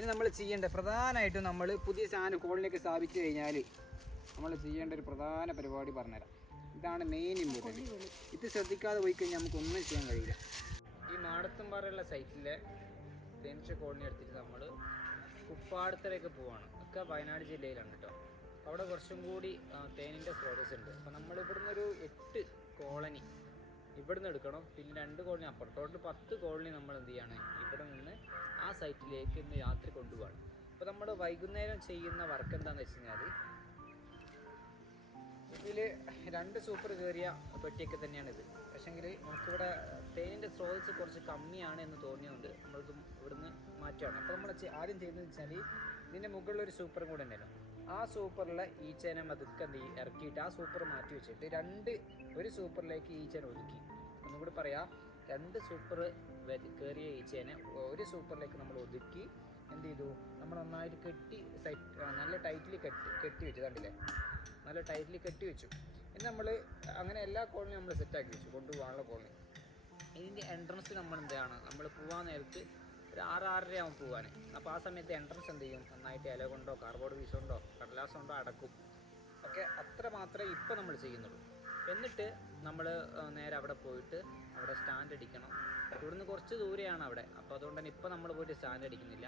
ഇനി നമ്മൾ ചെയ്യേണ്ട പ്രധാനമായിട്ടും നമ്മൾ പുതിയ സാധനം കോളിലേക്ക് സ്ഥാപിച്ചു കഴിഞ്ഞാൽ നമ്മൾ ചെയ്യേണ്ട ഒരു പ്രധാന പരിപാടി പറഞ്ഞുതരാം. ഇതാണ് മെയിൻ ഇമ്പോർട്ടന്റ് ഇത് ശ്രദ്ധിക്കാതെ പോയി കഴിഞ്ഞാൽ നമുക്ക് ഒന്നും ചെയ്യാൻ കഴിയില്ല. ഈ മാടത്തുംപാറയുള്ള സൈറ്റിലെ തേനീച്ച കോളനി എടുത്തിട്ട് നമ്മൾ കുപ്പാടത്തിലേക്ക് പോവാണ്. ഒക്കെ വയനാട് ജില്ലയിലാണ് കേട്ടോ. അവിടെ കുറച്ചും കൂടി തേനിന്റെ സ്രോതസ് ഉണ്ട് അപ്പോൾ നമ്മൾ ഇവിടുന്ന് ഒരു എട്ട് കോളനി ഇവിടുന്ന് എടുക്കണം. പിന്നെ രണ്ട് കോളനി അപ്പുറം ടോട്ടൽ പത്ത് കോളനി നമ്മൾ എന്ത് ചെയ്യാണ്? ഇവിടെ നിന്ന് ആ സൈറ്റിലേക്ക് ഇന്ന് രാത്രി കൊണ്ടുപോവാണ്. അപ്പോൾ നമ്മൾ വൈകുന്നേരം ചെയ്യുന്ന വർക്ക് എന്താണെന്ന് വെച്ച് കഴിഞ്ഞാൽ ഇതിൽ രണ്ട് സൂപ്പർ കയറിയ പെട്ടിയൊക്കെ തന്നെയാണ് ഇത്. പക്ഷേങ്കിൽ നമുക്കിവിടെ തേനിന്റെ സ്രോതസ് കുറച്ച് കമ്മിയാണ് എന്ന് തോന്നിയതുകൊണ്ട് നമ്മളിത് ഇവിടുന്ന് മാറ്റുകയാണ് അപ്പോൾ നമ്മൾ ആദ്യം ചെയ്യുന്നത് വെച്ചാൽ ഇതിന്റെ മുകളിലൊരു സൂപ്പറും കൂടെ ഉണ്ടല്ലോ ആ സൂപ്പറിലെ ഈച്ചേനെ മതുക്കെ എന്ത് ഇറക്കിയിട്ട് ആ സൂപ്പർ മാറ്റി വെച്ചിട്ട് രണ്ട് ഒരു സൂപ്പറിലേക്ക് ഈച്ചേനെ ഒതുക്കി. ഒന്നും കൂടി പറയാം. രണ്ട് സൂപ്പർ കയറിയ ഈച്ചേനെ ഒരു സൂപ്പറിലേക്ക് നമ്മൾ ഒതുക്കി എന്ത് ചെയ്തു? നമ്മൾ നന്നായിട്ട് കെട്ടി സൈറ്റ് നല്ല ടൈറ്റിൽ കെട്ടി കെട്ടി വെച്ചു. കണ്ടില്ലേ? നല്ല ടൈറ്റിൽ കെട്ടി വെച്ചു. ഇനി നമ്മൾ അങ്ങനെ എല്ലാ കോളനിയും നമ്മൾ സെറ്റാക്കി വെച്ചു. കൊണ്ടുപോകാനുള്ള കോളനി. ഇതിന്റെ എൻട്രൻസ് നമ്മൾ എന്താണ് നമ്മൾ പോകാൻ നേരത്ത് ഒരു ആറ് ആറര ആവും പോകാൻ അപ്പോൾ ആ സമയത്ത് എൻട്രൻസ് എന്ത് ചെയ്യും? നന്നായിട്ട് ഇല കൊണ്ടോ കാർബോർഡ് പീസ് കൊണ്ടോ കടലാസ് കൊണ്ടോ അടക്കും. ഒക്കെ അത്ര മാത്രമേ ഇപ്പോൾ നമ്മൾ ചെയ്യുന്നുള്ളൂ. എന്നിട്ട് നമ്മൾ നേരെ അവിടെ പോയിട്ട് അവിടെ സ്റ്റാൻഡ് അടിക്കണം. ഇവിടുന്ന് കുറച്ച് ദൂരെയാണ് അവിടെ. അപ്പോൾ അതുകൊണ്ട് തന്നെ ഇപ്പോൾ നമ്മൾ പോയിട്ട് സ്റ്റാൻഡ് അടിക്കുന്നില്ല.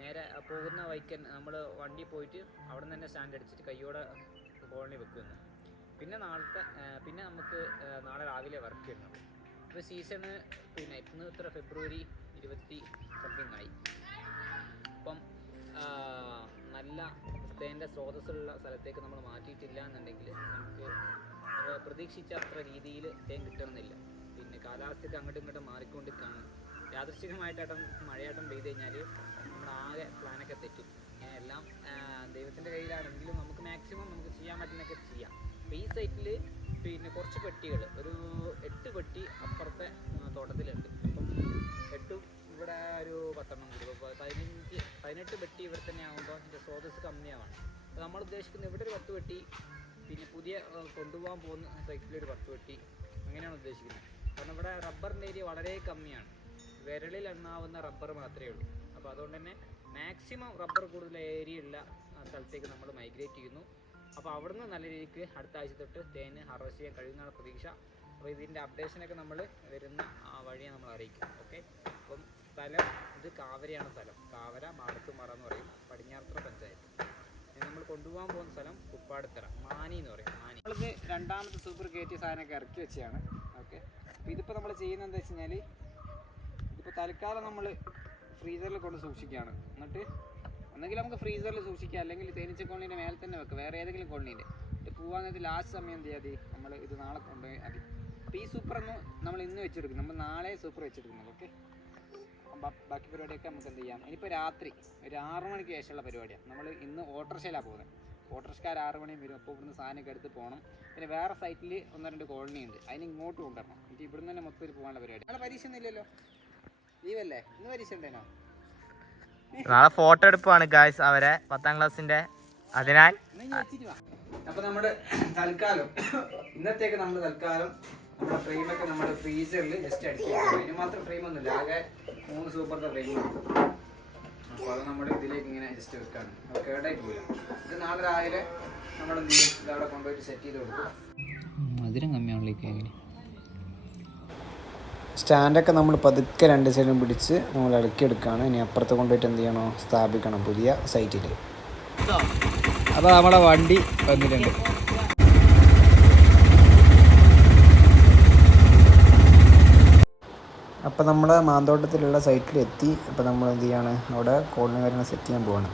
നേരെ പോകുന്ന വൈക്കൻ നമ്മൾ വണ്ടി പോയിട്ട് അവിടെ നിന്ന് തന്നെ സ്റ്റാൻഡ് അടിച്ചിട്ട് കയ്യോടെ കോളനി വെക്കുന്നു. പിന്നെ നാളത്തെ പിന്നെ നമുക്ക് നാളെ രാവിലെ വർക്ക് ചെയ്യുന്നുള്ളൂ ഇപ്പോൾ സീസണ് പിന്നെ ഇന്ന് ഇത്ര ഫെബ്രുവരി ഇരുപത്തി സംതിങ് ആയി. അപ്പം നല്ല തേന്റെ സ്രോതസ്സുള്ള സ്ഥലത്തേക്ക് നമ്മൾ മാറ്റിയിട്ടില്ല എന്നുണ്ടെങ്കിൽ നമുക്ക് പ്രതീക്ഷിച്ച അത്ര രീതിയിൽ തേൻ കിട്ടണമെന്നില്ല. പിന്നെ കാലാവസ്ഥയൊക്കെ അങ്ങോട്ടും ഇങ്ങോട്ടും മാറിക്കൊണ്ടിരിക്കുകയാണ്. യാദൃശ്ചികമായിട്ടാട്ടം മഴയാട്ടം പെയ്ത് കഴിഞ്ഞാൽ നമ്മളാകെ പ്ലാനൊക്കെ തെറ്റും. എല്ലാം ദൈവത്തിന്റെ കയ്യിലാണെങ്കിലും നമുക്ക് മാക്സിമം നമുക്ക് ചെയ്യാൻ പറ്റുന്നൊക്കെ ചെയ്യാം. അപ്പോൾ ഈ സൈറ്റിൽ പിന്നെ കുറച്ച് പെട്ടികൾ ഒരു എട്ട് പെട്ടി അപ്പുറത്തെ ആ, തോട്ടത്തിലുണ്ട് അപ്പം എട്ടും ഇവിടെ ഒരു പത്തെണ്ണം കൂടി അപ്പോൾ പതിനഞ്ച് പതിനെട്ട് പെട്ടി ഇവിടെ തന്നെ ആകുമ്പോൾ അതിന്റെ സ്രോതസ് കമ്മിയാവാണ്. അപ്പോൾ നമ്മൾ ഉദ്ദേശിക്കുന്നത് ഇവിടെ ഒരു പത്ത് വെട്ടി പിന്നെ പുതിയ കൊണ്ടുപോകാൻ പോകുന്ന സൈറ്റിൽ ഒരു പത്ത് വെട്ടി. അങ്ങനെയാണ് ഉദ്ദേശിക്കുന്നത്. കാരണം ഇവിടെ റബ്ബറിന്റെ ഏരിയ വളരെ കമ്മിയാണ്. വിരലിൽ എണ്ണാവുന്ന റബ്ബർ മാത്രമേ ഉള്ളൂ. അപ്പോൾ അതുകൊണ്ട് തന്നെ മാക്സിമം റബ്ബർ കൂടുതൽ ഏരിയ ഉള്ള സ്ഥലത്തേക്ക് നമ്മൾ മൈഗ്രേറ്റ് ചെയ്യുന്നു. അപ്പോൾ അവിടുന്ന് നല്ല രീതിക്ക് അടുത്ത ആഴ്ച തൊട്ട് തേന് ഹാർവസ്റ്റ് ചെയ്യാൻ കഴിയുന്നതാണ് പ്രതീക്ഷ. അപ്പോൾ ഇതിന്റെ അപ്ഡേഷനൊക്കെ നമ്മൾ വരുന്ന വഴിയെ നമ്മൾ അറിയിക്കും ഓക്കെ സ്ഥലം ഇത് കാവരയാണ് സ്ഥലം. കാവര മാടത്തുമാറ എന്ന് പറയും. പടിഞ്ഞാറത്തറ പഞ്ചായത്ത്. നമ്മൾ കൊണ്ടുപോകാൻ പോകുന്ന സ്ഥലം കുപ്പാടത്തറ. മാനി എന്ന് പറയും. മാനി നമ്മൾക്ക് രണ്ടാമത്തെ സൂപ്പർ കയറ്റിയ സാധനമൊക്കെ ഇറക്കി വെച്ചാണ് ഓക്കെ അപ്പോൾ ഇതിപ്പോൾ നമ്മൾ ചെയ്യുന്നത് എന്താ വെച്ച് കഴിഞ്ഞാൽ ഇതിപ്പോൾ തൽക്കാലം നമ്മൾ ഫ്രീസറിൽ കൊണ്ട് സൂക്ഷിക്കുകയാണ്. എന്നിട്ട് ഒന്നെങ്കിൽ നമുക്ക് ഫ്രീസറിൽ സൂക്ഷിക്കാം. അല്ലെങ്കിൽ തേനീച്ച കോളനീന്റെ മേലെ തന്നെ വെക്കുക വേറെ ഏതെങ്കിലും കോളനീന്റെ പോകാൻ നേരത്ത് ലാസ്റ്റ് സമയം എന്ത് ചെയ്യാതി നമ്മൾ ഇത് നാളെ കൊണ്ടുപോയി അതി. അപ്പോൾ ഈ സൂപ്പർ ഒന്ന് നമ്മൾ ഇന്ന് വെച്ചെടുക്കും നമ്മൾ നാളെ സൂപ്പർ വെച്ചെടുക്കുന്നത്. ഓക്കെ ബാക്കി പരിപാടിയൊക്കെ നമുക്ക് എന്ത് ചെയ്യാം. ഇനിയിപ്പോൾ രാത്രി ഒരു ആറ് മണിക്ക് ശേഷമുള്ള പരിപാടിയാണ് നമ്മൾ ഇന്ന് ഓട്ടോറിക്ഷയിലാണ് പോകുന്നത് ഓട്ടോറിക്ഷക്കാർ ആറ് മണിയും വരും. അപ്പോൾ ഇവിടുന്ന് സാധനമൊക്കെ എടുത്ത് പോകണം പിന്നെ വേറെ സൈറ്റിൽ ഒന്നോ രണ്ട് കോളനി ഉണ്ട്. അതിന് ഇങ്ങോട്ട് കൊണ്ടുവരണം. എന്നിട്ട് ഇവിടുന്ന് തന്നെ മൊത്തത്തിൽ പോകാനുള്ള പരിപാടി. നാളെ പരീക്ഷ ഒന്നും ഇല്ലല്ലോ? ലീവല്ലേ ഇന്ന് പരീക്ഷ ഉണ്ടേനോ? നാളെ ഫോട്ടോ എടുപ്പാണ് ഗായ്സ് അവരെ പത്താം ക്ലാസ്സിന്റെ. അതിനാൽ അപ്പൊ നമ്മുടെ തൽക്കാലം. ഇന്നത്തേക്ക് നമ്മൾ തൽക്കാലം നമ്മുടെ ഫ്രെയിമൊക്കെ നമ്മുടെ ഫ്രീസറിൽ ജസ്റ്റ് അടിച്ചു അതിന് മാത്രം ഫ്രെയിം ഒന്നുമില്ല ആകെ മൂന്ന് സൂപ്പറിന്റെ ഫ്രെയിമാണ് അപ്പോൾ അത് നമ്മുടെ ഇതിലേക്ക് ഇങ്ങനെ ജസ്റ്റ് വെക്കാണ്. അത് കേടായി പോയില്ല ഇത് നാളെ രാവിലെ നമ്മൾ എന്ത് ചെയ്യും? ഇത് അവിടെ കൊണ്ടുപോയിട്ട് സെറ്റ് ചെയ്ത് കൊടുക്കും. മധുരം കമ്മിയാണല്ലേ സ്റ്റാൻഡൊക്കെ നമ്മൾ പതുക്കെ രണ്ട് സൈഡും പിടിച്ച് നമ്മൾ ഇളക്കിയെടുക്കുകയാണ് ഇനി അപ്പുറത്ത് കൊണ്ടുപോയിട്ട് എന്ത് ചെയ്യണോ? സ്ഥാപിക്കണം പുതിയ സൈറ്റിൽ അപ്പോൾ നമ്മുടെ വണ്ടി വന്നിട്ടുണ്ട്. അപ്പോൾ നമ്മൾ മാന്തോട്ടത്തിലുള്ള സൈറ്റിലെത്തി അപ്പോൾ നമ്മൾ എന്ത് ചെയ്യാണ്? അവിടെ കോളിന് കാര്യങ്ങൾ സെറ്റ് ചെയ്യാൻ പോവാണ്.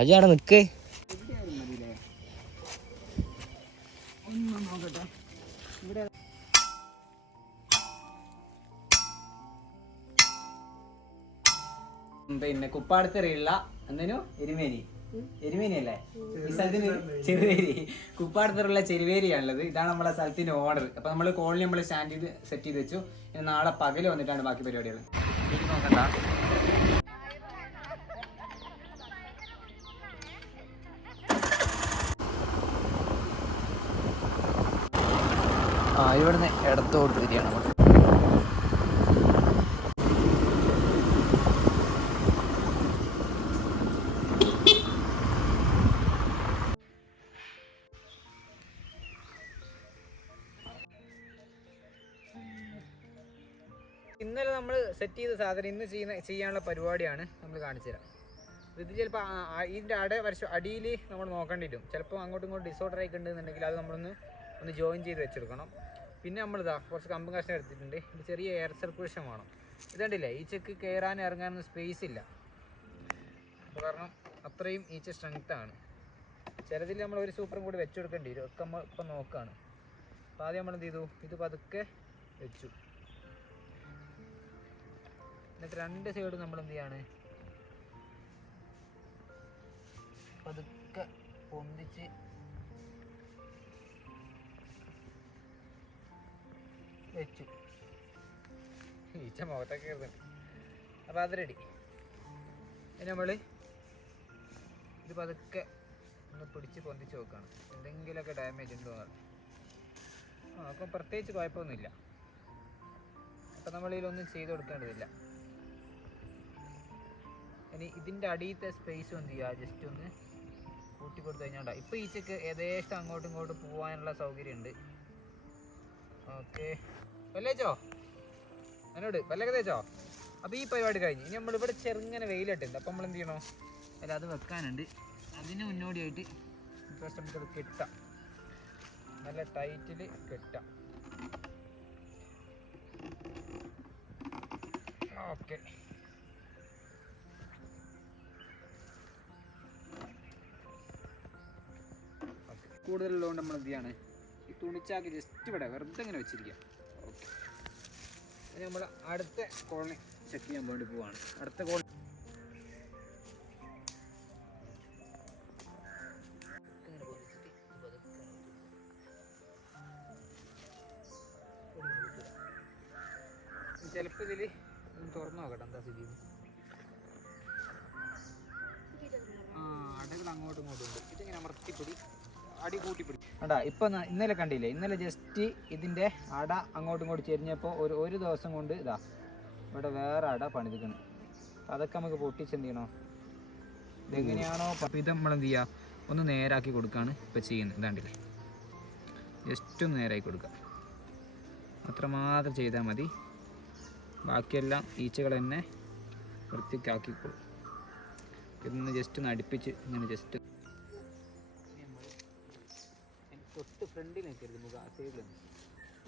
അജി അവിടെ നിക്ക്. പിന്നെ കുപ്പാടത്തെറിയുള്ള എന്തേനു? എരുമേനി എരുമേനി അല്ലേ ഈ സ്ഥലത്തിന് ചെറുവേരി കുപ്പാടത്തുള്ള ചെരുവേരിയാണുള്ളത് ഇതാണ് നമ്മളെ സ്ഥലത്തിന്റെ ഓർഡർ. അപ്പൊ നമ്മൾ കോളിൽ നമ്മൾ സ്റ്റാൻഡ് ചെയ്ത് സെറ്റ് ചെയ്ത് വെച്ചു. ഇനി നാളെ പകൽ വന്നിട്ടാണ് ബാക്കി പരിപാടികൾ നോക്കണ്ട. ആ ഇവിടുന്ന് ഇടത്തോട്ട് ചെയ്ത സാധനം ഇന്ന് ചെയ്യുന്ന ചെയ്യാനുള്ള പരിപാടിയാണ് നമ്മൾ കാണിച്ചു തരാം ഇത് ചിലപ്പോൾ ഇതിന്റെ അട വരച്ച അടിയിൽ നമ്മൾ നോക്കേണ്ടി വരും. ചിലപ്പോൾ അങ്ങോട്ടും ഇങ്ങോട്ടും ഡിസോർഡർ ആയി ഉണ്ടെന്നുണ്ടെങ്കിൽ അത് നമ്മളൊന്ന് ഒന്ന് ജോയിൻ ചെയ്ത് വെച്ചെടുക്കണം. പിന്നെ നമ്മളിതാ കുറച്ച് കമ്പും കഷ്ണം എടുത്തിട്ടുണ്ട്. ചെറിയ എയർ സർക്കുലേഷൻ വേണം. ഇതുണ്ടല്ലേ ഈച്ചക്ക് കയറാൻ ഇറങ്ങാനൊന്നും സ്പേസ് ഇല്ല. അപ്പോൾ കാരണം അത്രയും ഈച്ച സ്ട്രെങ്ത് ആണ്. ചിലതിൽ നമ്മൾ ഒരു സൂപ്പറും കൂടി വെച്ചെടുക്കേണ്ടി വരും. ഒക്കെ നമ്മൾ ഇപ്പം നോക്കുകയാണ് അപ്പോൾ ആദ്യം നമ്മൾ എന്ത് ചെയ്തു? ഇത് പതുക്കെ വെച്ചു. എന്നിട്ട് രണ്ട് സൈഡ് നമ്മൾ എന്ത് ചെയ്യാണ്? പതുക്കെ പൊന്തിച്ച് വെച്ചു. ഈച്ച മുഖത്തൊക്കെ കയറുന്നുണ്ട് അപ്പോൾ അത് റെഡി ഇനി നമ്മൾ ഇത് പതുക്കെ ഒന്ന് പിടിച്ച് പൊന്തിച്ച് നോക്കുകയാണ് എന്തെങ്കിലുമൊക്കെ ഡാമേജ് ഉണ്ടോ. ആ അപ്പം പ്രത്യേകിച്ച് കുഴപ്പമൊന്നുമില്ല. അപ്പം നമ്മൾ ഇതിലൊന്നും ചെയ്ത് കൊടുക്കേണ്ടതില്ല. ഇനി ഇതിന്റെ അടിയത്തെ സ്പേസ് എന്ത് ചെയ്യുക? ജസ്റ്റ് ഒന്ന് കൂട്ടി കൊടുത്തു കഴിഞ്ഞാൽ ഇപ്പോൾ ഈച്ചക്ക് ഏകദേശം അങ്ങോട്ടും ഇങ്ങോട്ടും പോകാനുള്ള സൗകര്യമുണ്ട്. ഓക്കെ വല്ലേച്ചോ എന്നോട് പല്ലൊക്കെ തേച്ചോ? അപ്പോൾ ഈ പരിപാടി കഴിഞ്ഞ്. ഇനി നമ്മളിവിടെ ചെറുങ്ങനെ വെയിലിട്ടുണ്ട്. അപ്പം നമ്മൾ എന്ത് ചെയ്യണോ? അല്ല അത് വെക്കാനുണ്ട്. അതിന് മുന്നോടിയായിട്ട് ഇപ്പം നമുക്കത് കെട്ടാം. നല്ല ടൈറ്റിൽ കെട്ടാം. ഓക്കെ കൂടുതലുള്ളതുകൊണ്ട് നമ്മൾ എന്ത് ചെയ്യാണ്? ഈ തുണിച്ചാക്ക് ജസ്റ്റ് ഇവിടെ വെറുതെ ഇങ്ങനെ വെച്ചിരിക്കുക. ഓക്കെ നമ്മൾ അടുത്ത കോളനി ചെക്ക് ചെയ്യാൻ വേണ്ടി പോവാണ്. അടുത്ത കോളനി ഇപ്പൊ ഇന്നലെ കണ്ടില്ലേ? ഇന്നലെ ജസ്റ്റ് ഇതിന്റെ അട അങ്ങോട്ടും ഇങ്ങോട്ട് ചെരിഞ്ഞപ്പോൾ ഒരു ഒരു ദിവസം കൊണ്ട് ഇതാ ഇവിടെ വേറെ അട പണിതിക്കണം അതൊക്കെ നമുക്ക് പൊട്ടിച്ചെന്ത് ചെയ്യണോ? ഇതെങ്ങനെയാണോ ഇത് നമ്മൾ എന്ത് ചെയ്യുക ഒന്ന് നേരാക്കി കൊടുക്കുകയാണ് ഇപ്പം ചെയ്യുന്നത്. ഇതാണ്ടില്ലേ ജസ്റ്റ് ഒന്ന് നേരാക്കി കൊടുക്കുക. അത്രമാത്രം ചെയ്താൽ മതി. ബാക്കിയെല്ലാം ഈച്ചകൾ തന്നെ വൃത്തിക്കാക്കിക്കോളും ഇതൊന്ന് ജസ്റ്റ് ഒന്ന് അടുപ്പിച്ച് ഇങ്ങനെ ജസ്റ്റ് സൈഡിൽ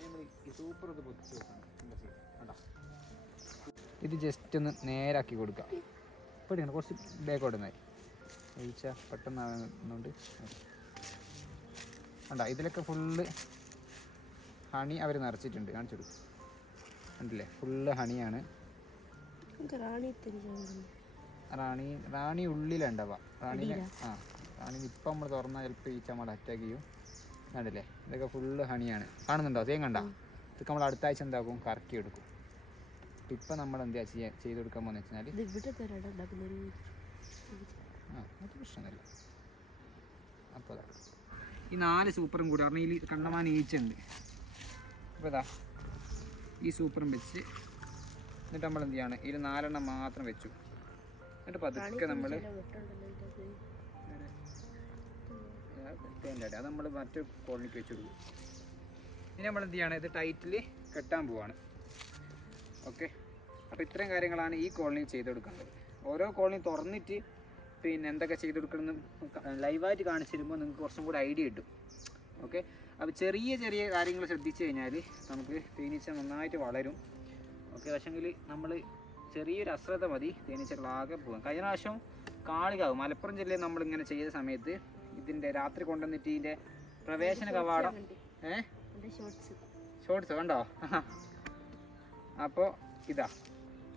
നമ്മൾ ഈ സൂപ്പർ ഇത് വെക്കണം കണ്ടോ? ഇത് ജസ്റ്റ് ഒന്ന് നേരാക്കി കൊടുക്കാം. പേടിയാണ് കുറച്ച് ബാക്ക് നിന്നായി ഒഴിച്ച പെട്ടെന്നാകുന്നുണ്ട് കണ്ടോ? ഇതിലൊക്കെ ഫുള്ള് ഹണി അവർ നിറച്ചിട്ടുണ്ട്. കാണിച്ചു കൊടുക്കും കണ്ടില്ലേ? ഫുള്ള് ഹണിയാണ് റാണി റാണി ഉള്ളിലുണ്ടാവുക റാണിയിലെ ആ. റാണി ഇപ്പം നമ്മൾ തുറന്നാൽ ചിലപ്പോൾ ഈ അറ്റാക്ക് ചെയ്യും. കണ്ടില്ലേ? ഇതൊക്കെ ഫുള്ള് ഹണിയാണ്. കാണുന്നുണ്ടോ? അതേം കണ്ട? ഇതൊക്കെ നമ്മൾ അടുത്ത ആഴ്ച എന്താക്കും? കറക്കി എടുക്കും. ഇപ്പം നമ്മൾ എന്താ ചെയ്യാ? ചെയ്ത് കൊടുക്കാൻ പോകുന്നത് വെച്ചാൽ ആ അത് പ്രശ്നമില്ല അപ്പോൾ ഈ നാല് സൂപ്പറും കൂടി കാരണം ഇതിൽ കണ്ടമാൻ ഈച്ചുണ്ട് അപ്പോൾ ഇതാ. ഈ സൂപ്പറും വെച്ച് എന്നിട്ട് നമ്മൾ എന്ത് ചെയ്യാണ്? ഇതിൽ നാലെണ്ണം മാത്രം വെച്ചു. എന്നിട്ട് പതുക്കെ നമ്മൾ തേന്റെ അത് നമ്മൾ മറ്റു കോളനിക്ക് വെച്ച് ഇനി നമ്മൾ എന്ത് ചെയ്യാണ്? ഇത് ടൈറ്റിൽ കെട്ടാൻ പോവാണ്. ഓക്കെ അപ്പോൾ ഇത്രയും കാര്യങ്ങളാണ് ഈ കോളനി ചെയ്ത് കൊടുക്കേണ്ടത് ഓരോ കോളനി തുറന്നിട്ട് പിന്നെ എന്തൊക്കെ ചെയ്ത് കൊടുക്കണമെന്ന് ലൈവായിട്ട് കാണിച്ചു നിങ്ങൾക്ക് കുറച്ചും കൂടി ഐഡിയ കിട്ടും. ഓക്കെ അപ്പോൾ ചെറിയ ചെറിയ കാര്യങ്ങൾ ശ്രദ്ധിച്ചു കഴിഞ്ഞാൽ നമുക്ക് തേനീച്ച നന്നായിട്ട് വളരും. ഓക്കെ പക്ഷെങ്കിൽ നമ്മൾ ചെറിയൊരു അശ്രദ്ധ മതി തേനീച്ചകളാകെ പോകും കഴിഞ്ഞ പ്രാവശ്യം കാളികാവ് മലപ്പുറം ജില്ലയിൽ നമ്മളിങ്ങനെ ചെയ്ത സമയത്ത് ഇതിന്റെ രാത്രി കൊണ്ടുവന്നിട്ട് ഇതിന്റെ പ്രവേശന കവാടം. ഏ? ഷോർട്സ് കണ്ടോ? അപ്പോൾ ഇതാ.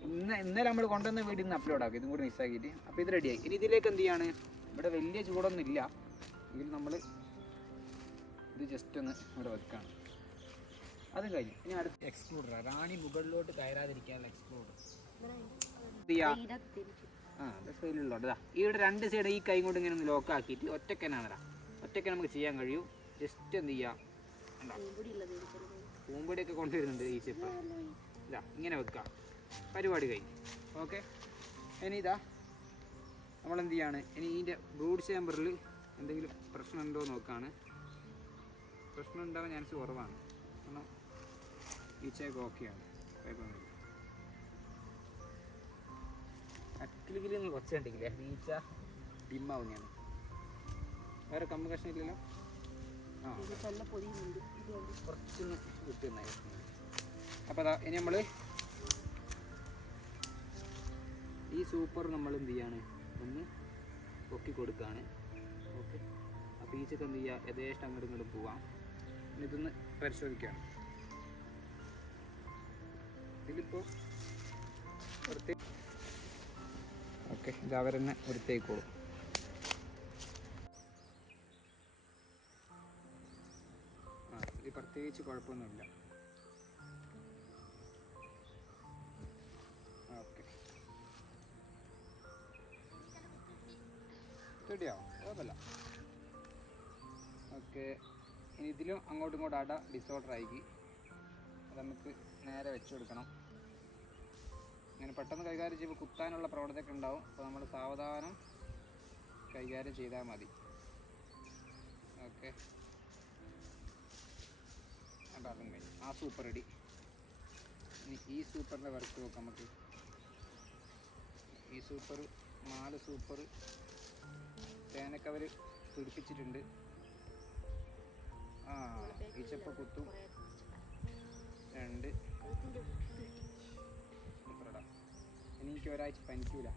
ഇന്ന് ഇന്നലെ നമ്മൾ കൊണ്ടുവന്ന വീട്ടിൽ നിന്ന് അപ്ലോഡ് ആക്കി. ഇതും കൂടി മിസ്സാക്കിയിട്ട് അപ്പോൾ ഇത് റെഡിയായി ഇനി ഇതിലേക്ക് എന്ത് ചെയ്യാണ്? ഇവിടെ വലിയ ചൂടൊന്നും ഇല്ല. ഇതിൽ നമ്മൾ ഇത് ജസ്റ്റ് ഒന്ന് ഇവിടെ വെക്കാണ്. അതും കഴിഞ്ഞു. ഇനി അടുത്ത എക്സ്പ്ലോഡർ റാണി മുകളിലോട്ട് കയറാതിരിക്കാനുള്ള എക്സ്ക്ലൂഡർ എന്ത് ചെയ്യാ? ആ ഇവിടെ രണ്ട് സൈഡ് ഈ കൈ കൊണ്ട് ഇങ്ങനെ ഒന്ന് ലോക്ക് ആക്കിയിട്ട് ഒറ്റക്കനാണ് ഒറ്റക്കെ നമുക്ക് ചെയ്യാൻ കഴിയൂ. ജസ്റ്റ് എന്ത് ചെയ്യാം? പൂമ്പൊടിയൊക്കെ കൊണ്ടുവരുന്നുണ്ട് ഈ ചിപ്പ് ഇതാ ഇങ്ങനെ വെക്കാം. പരിപാടി കഴിഞ്ഞു. ഓക്കെ ഇനി ഇതാ നമ്മൾ എന്ത് ചെയ്യാണ്? ഇനി ഇതിന്റെ ബ്രൂഡ് ചേമ്പറിൽ എന്തെങ്കിലും പ്രശ്നം ഉണ്ടോ നോക്കാണ്. പ്രശ്നം ഉണ്ടാവാൻ ചാൻസ് കുറവാണ്. കാരണം ഈച്ചയൊക്കെ ഓക്കെയാണ് കുഴപ്പമൊന്നുമില്ല അക്കിലിക്കിലൊന്നും കുറച്ച് കണ്ടില്ലേ ഈച്ച ഡിമ്മാവുന്നതാണ് വേറെ കമ്പ് കഷ്ണം ഇല്ലല്ലോ ആ കുറച്ചൊന്ന് വിട്ടുന്നായിരുന്നു അപ്പോൾ ഇനി നമ്മൾ ഈ സൂപ്പർ നമ്മൾ എന്ത് ചെയ്യാണ് ഒന്ന് പൊക്കി കൊടുക്കുകയാണ് ഓക്കെ ആ പീച്ചൊക്കെ എന്ത് ചെയ്യുക യഥേഷ്ടം അങ്ങോട്ടും ഇങ്ങോട്ടും പോവാം ഇതൊന്ന് പരിശോധിക്കുകയാണ് ഇതിലിപ്പോൾ വൃത്തി ഓക്കെ ഇത് അവരെന്നെ വൃത്തിയായിക്കോളും ഇത് പ്രത്യേകിച്ച് കുഴപ്പമൊന്നുമില്ല. ഓക്കെ. റെഡിയാവും കുഴപ്പമില്ല. ഓക്കെ ഇതിലും അങ്ങോട്ടും ഇങ്ങോട്ടും അട ഡിസോർഡർ ആയിക്കി അത് നമുക്ക് നേരെ വെച്ചു കൊടുക്കണം. ഇങ്ങനെ പെട്ടെന്ന് കൈകാര്യം ചെയ്യുമ്പോൾ കുത്താനുള്ള പ്രവണതയൊക്കെ ഉണ്ടാവും. അപ്പോൾ നമ്മൾ സാവധാനം കൈകാര്യം ചെയ്താൽ മതി. ഓക്കെ. അതും കഴിഞ്ഞു. ആ സൂപ്പർ റെഡി ഇനി ഈ സൂപ്പറിന്റെ വർക്ക് നോക്കാം നമുക്ക്. ഈ സൂപ്പർ നാല് സൂപ്പർ തേനൊക്കെ അവർ പിടിപ്പിച്ചിട്ടുണ്ട്. ആ ഈച്ചപ്പ കുത്തും. രണ്ട്. എനിക്ക് ഒരാഴ്ച പനിക്കൂല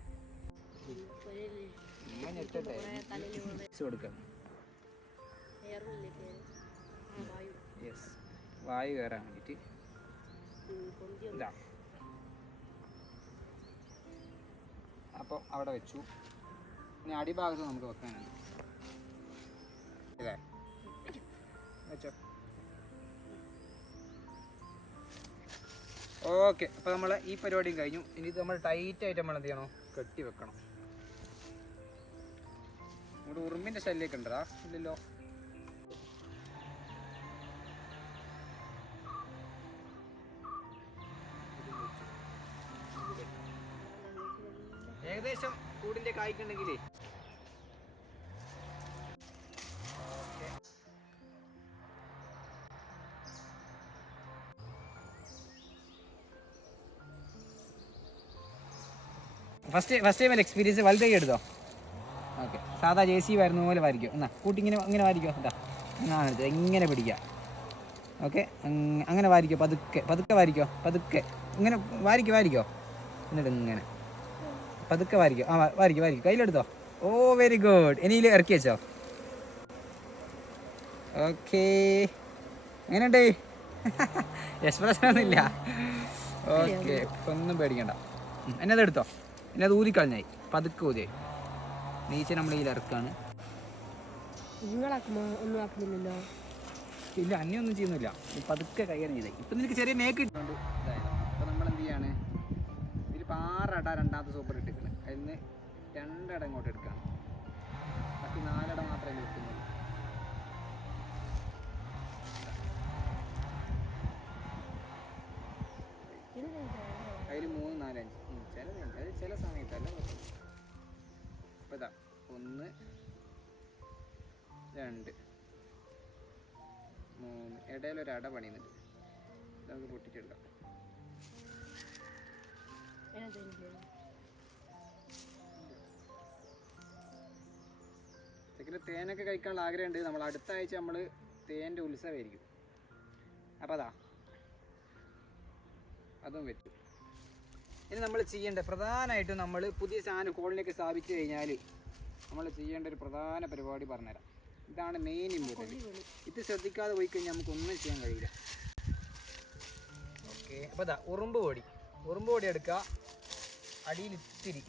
യെസ് വായു കയറാൻ ഇതാ. അപ്പോൾ അവിടെ വെച്ചു. ഇനി അടിഭാഗത്ത് നമുക്ക് വെക്കാനുണ്ട് വെച്ചോ. ഓക്കെ അപ്പോൾ നമ്മൾ ഈ പരിപാടിയും കഴിഞ്ഞു. ഇനി നമ്മൾ ടൈറ്റ് ആയിട്ട് നമ്മൾ എന്ത് ചെയ്യണം? കെട്ടി വെക്കണം. നമ്മുടെ ഉറുമ്പിന്റെ ശല്യമൊക്കെ ഉണ്ടാ ഇല്ലല്ലോ. ഏകദേശം കൂടിന്റെ കായ്ക്കുണ്ടെങ്കിലേ ഫസ്റ്റ് ഫസ്റ്റ് ടൈം എക്സ്പീരിയൻസ് വലുതായി എടുത്തോ? ഓക്കെ സാധാ ജെ സി വരുന്ന പോലെ വരയ്ക്കും എന്നാ കൂട്ടി ഇങ്ങനെ അങ്ങനെ വാരിക്കോ. എന്താ ആ എടുത്തോ ഇങ്ങനെ പിടിക്കുക ഓക്കെ അങ്ങനെ വാരിക്കോ. പതുക്കെ പതുക്കെ വാരിക്കോ. പതുക്കെ. ഇങ്ങനെ വാരിക്കോ വാരിക്കോ. എന്നിട്ട് ഇങ്ങനെ. പതുക്കെ വാരിക്കോ. ആ വാരിക്കോ വാരിക്കോ. കയ്യിലെടുത്തോ. ഓ വെരി ഗുഡ് ഇനിയിൽ ഇറക്കി വെച്ചോ. ഓക്കേ എങ്ങനെയുണ്ട്? എക്സ്പ്രഷൻ ഒന്നുമില്ല ഓക്കെ ഒന്നും പേടിക്കണ്ട. ഉം, എന്നെ അത് എടുത്തോ? എന്നെ അത് ഊതിക്കളഞ്ഞായി പതുക്കെ ഊതിയായി നീച്ച നമ്മൾ ഈ ഇറക്കാണ് ഒന്നും ആക്കുന്നില്ലല്ലോ. ഇല്ല അന്യൊന്നും ചെയ്യുന്നില്ല. പതുക്കെ കൈകാര്യം ചെയ്തേ ഇപ്പം നിനക്ക് ചെറിയ മേക്ക് ഇട്ടുണ്ട് അപ്പോൾ നമ്മൾ എന്ത് ചെയ്യാണ്? ഇതിലിപ്പോൾ ആറട രണ്ടാമത്തെ സൂപ്പർ ഇട്ടിട്ടുണ്ട് അതിൽ നിന്ന് രണ്ടട ഇങ്ങോട്ട് എടുക്കണം. ബാക്കി നാലട മാത്രമേ നിൽക്കുന്നുള്ളൂ അതിൽ മൂന്ന് നാലഞ്ച് ചില അത് ചില സമയത്തല്ല അപ്പോൾ ഇതാ ഒന്ന് രണ്ട് മൂന്ന്. ഇടയിൽ ഒരു അട പണിയുന്നുണ്ട്. നമുക്ക് പൊട്ടിച്ചെടുക്കാം. തേനൊക്കെ കഴിക്കാനുള്ള ആഗ്രഹമുണ്ട്. നമ്മൾ അടുത്ത ആഴ്ച നമ്മൾ തേന്റെ ഉത്സവമായിരിക്കും. അപ്പോൾ അതാ അതും വെച്ചു. ഇനി നമ്മൾ ചെയ്യേണ്ട പ്രധാനമായിട്ടും നമ്മൾ പുതിയ സാധനം കോളിലേക്ക് സ്ഥാപിച്ചു കഴിഞ്ഞാൽ നമ്മൾ ചെയ്യേണ്ട ഒരു പ്രധാന പരിപാടി പറഞ്ഞുതരാം. ഇതാണ് മെയിൻ ഇമ്പോർട്ടന്റ് ഇത് ശ്രദ്ധിക്കാതെ പോയി കഴിഞ്ഞാൽ നമുക്കൊന്നും ചെയ്യാൻ കഴിയില്ല. ഓക്കെ അപ്പോൾ ഇതാ ഉറുമ്പ് പൊടി. ഉറുമ്പ് പൊടി എടുക്കുക. അടിയിൽ ഇത്തിരി.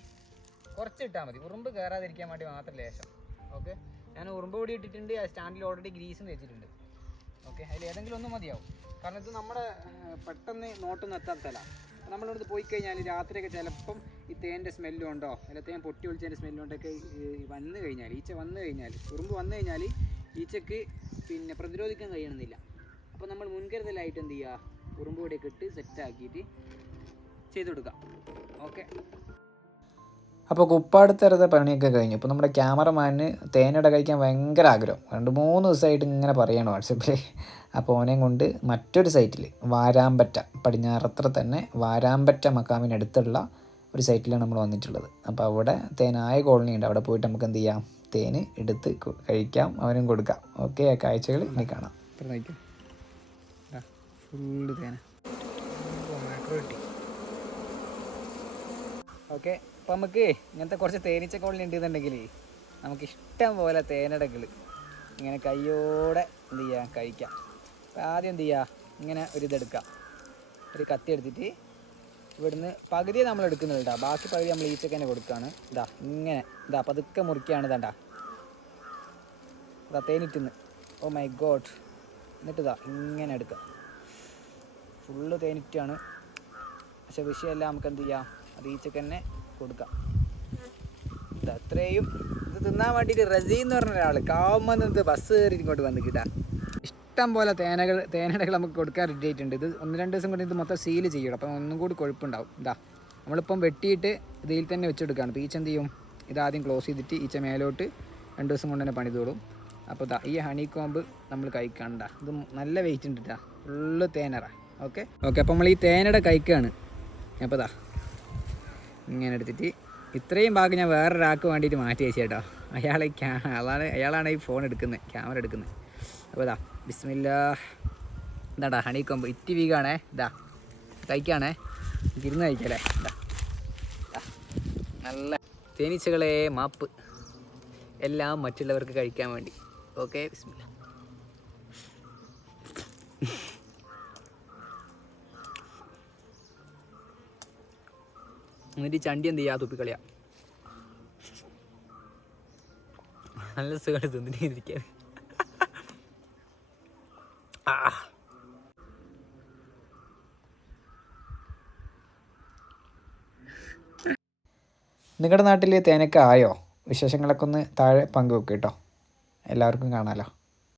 കുറച്ചിട്ടാൽ മതി. ഉറുമ്പ് കയറാതിരിക്കാൻ വേണ്ടി മാത്രം ലേശം. ഓക്കെ ഞാൻ ഉറുമ്പ് പൊടി ഇട്ടിട്ടുണ്ട്. ആ സ്റ്റാൻഡിൽ ഓൾറെഡി ഗ്രീസും വെച്ചിട്ടുണ്ട്. ഓക്കെ അതിൽ ഏതെങ്കിലും ഒന്ന് മതിയാവും. കാരണം ഇത് നമ്മുടെ പെട്ടെന്ന് നോട്ടൊന്നും എത്താത്ത സ്ഥലമാണ് നമ്മളിവിടുന്ന് പോയി കഴിഞ്ഞാൽ രാത്രിയൊക്കെ ചിലപ്പം ഈ തേന്റെ സ്മെല്ലും ഉണ്ടോ? അല്ല തേൻ പൊട്ടി ഒളിച്ചതിന്റെ സ്മെല്ലും ഉണ്ടൊക്കെ വന്ന് കഴിഞ്ഞാൽ ഈച്ച വന്ന് കഴിഞ്ഞാൽ ഉറുമ്പ് വന്നു കഴിഞ്ഞാൽ ഈച്ചക്ക് പിന്നെ പ്രതിരോധിക്കാൻ കഴിയണമെന്നില്ല അപ്പോൾ നമ്മൾ മുൻകരുതലായിട്ട് എന്ത് ചെയ്യുക ഉറുമ്പ് കൂടെയൊക്കെ ഇട്ട് സെറ്റാക്കിയിട്ട് ചെയ്ത് കൊടുക്കാം ഓക്കെ. അപ്പോൾ കുപ്പാടത്തരത്തെ പണിയൊക്കെ കഴിഞ്ഞു. ഇപ്പോൾ നമ്മുടെ ക്യാമറമാന് തേനട കഴിക്കാൻ ഭയങ്കര ആഗ്രഹം. രണ്ട് മൂന്ന് ദിവസമായിട്ട് ഇങ്ങനെ പറയണം വാട്സപ്പിൽ അപ്പോൾ ഓനെയും കൊണ്ട് മറ്റൊരു സൈറ്റിൽ വാരാമ്പറ്റ പടിഞ്ഞാറത്ര തന്നെ വാരാമ്പറ്റ മക്കാമിനടുത്തുള്ള ഒരു സൈറ്റിലാണ് നമ്മൾ വന്നിട്ടുള്ളത്. അപ്പോൾ അവിടെ തേനായ കോളനി ഉണ്ട്. അവിടെ പോയിട്ട് നമുക്ക് എന്ത് ചെയ്യാം? തേന് എടുത്ത് കഴിക്കാം അവനും കൊടുക്കാം. ഓക്കെ ആ കാഴ്ചകൾ ഇനി കാണാം. ഓക്കെ. അപ്പോൾ നമുക്ക് ഇങ്ങനത്തെ കുറച്ച് തേനീച്ച കോളനി ഉണ്ടെന്നുണ്ടെങ്കിൽ നമുക്ക് ഇഷ്ടം പോലെ തേനടകൾ ഇങ്ങനെ കയ്യോടെ എന്ത് ചെയ്യാം കഴിക്കാം. അപ്പോൾ ആദ്യം എന്ത് ചെയ്യുക ഇങ്ങനെ ഒരു ഇതെടുക്കാം ഒരു കത്തി എടുത്തിട്ട് ഇവിടുന്ന് പകുതി നമ്മൾ എടുക്കുന്നുണ്ട് ബാക്കി പകുതി നമ്മൾ ഈച്ചക്ക് തന്നെ കൊടുക്കുകയാണ് ഇതാ ഇങ്ങനെ. ഇതാ പതുക്കെ മുറിക്കുകയാണ് ഇതാണ്ടാ ഇതാ തേനിറ്റുന്ന് ഓ മൈ ഗോഡ്. എന്നിട്ട് ഇതാ ഇങ്ങനെ എടുക്കുക ഫുള്ള് തേനിറ്റാണ് പക്ഷെ വിഷയമല്ല നമുക്ക് എന്ത് ചെയ്യാം അത് ഈച്ചക്ക് തന്നെ കൊടുക്കാം. അത്രയും ഇത് തിന്നാൻ വേണ്ടിയിട്ട് റസി എന്ന് പറഞ്ഞ ഒരാൾ കാമെന്ന് ബസ് കയറി ഇങ്ങോട്ട് വന്ന് കിട്ടാം. ഇഷ്ടം പോലെ തേനകൾ തേനടകൾ നമുക്ക് കൊടുക്കാൻ റെഡി ആയിട്ടുണ്ട്. ഇത് ഒന്ന് രണ്ട് ദിവസം കൊണ്ട് ഇത് മൊത്തം സീൽ ചെയ്യണം. അപ്പം ഒന്നും കൂടി കൊഴുപ്പുണ്ടാവും. ഇതാ നമ്മളിപ്പം വെട്ടിയിട്ട് ഇതിൽ തന്നെ വെച്ചെടുക്കുകയാണ്. അപ്പോൾ ഈച്ച എന്ത് ചെയ്യും? ഇതാദ്യം ക്ലോസ് ചെയ്തിട്ട് ഈച്ച മേലോട്ട് രണ്ട് ദിവസം കൊണ്ട് തന്നെ പണിതോളും. അപ്പോൾ ഇതാ ഈ ഹണി കോമ്പ് നമ്മൾ കഴിക്കണ്ട ഇത് നല്ല വെയിറ്റ് ഉണ്ട് കേട്ടോ ഫുള്ള് തേനറ. ഓക്കെ ഓക്കെ അപ്പോൾ നമ്മൾ ഈ തേനയുടെ കഴിക്കുകയാണ് അപ്പോൾ ഇതാ ഇങ്ങനെ എടുത്തിട്ട് ഇത്രയും ഭാഗം ഞാൻ വേറൊരാൾക്ക് വേണ്ടിയിട്ട് മാറ്റി വെച്ചു കേട്ടോ. അയാളെ ക്യാ അയാളാണ് ഈ ഫോൺ എടുക്കുന്നത് ക്യാമറ എടുക്കുന്നത്. അപ്പോൾ ഇതാ ബിസ്മില്ല. എന്താടാ ഹണി കൊമ്പ് ഇറ്റി വീഗാണേ ഇതാ കഴിക്കാണേ ഇരുന്ന് കഴിക്കല്ലേ. നല്ല തേനീച്ചകളെ മാപ്പ്. എല്ലാം മറ്റുള്ളവർക്ക് കഴിക്കാൻ വേണ്ടി. ഓക്കെ ബിസ്മില്ല. എന്നിട്ട് ചണ്ടി എന്ത് ചെയ്യാ? തുപ്പിക്കളിയാ നല്ല സുഖമായിട്ട് തിന്നിട്ടിരിക്കാൻ നിങ്ങളുടെ നാട്ടിൽ തേനൊക്കെ ആയോ? വിശേഷങ്ങളൊക്കെ ഒന്ന് താഴെ പങ്കുവെക്കുക കേട്ടോ. എല്ലാവർക്കും കാണാമല്ലോ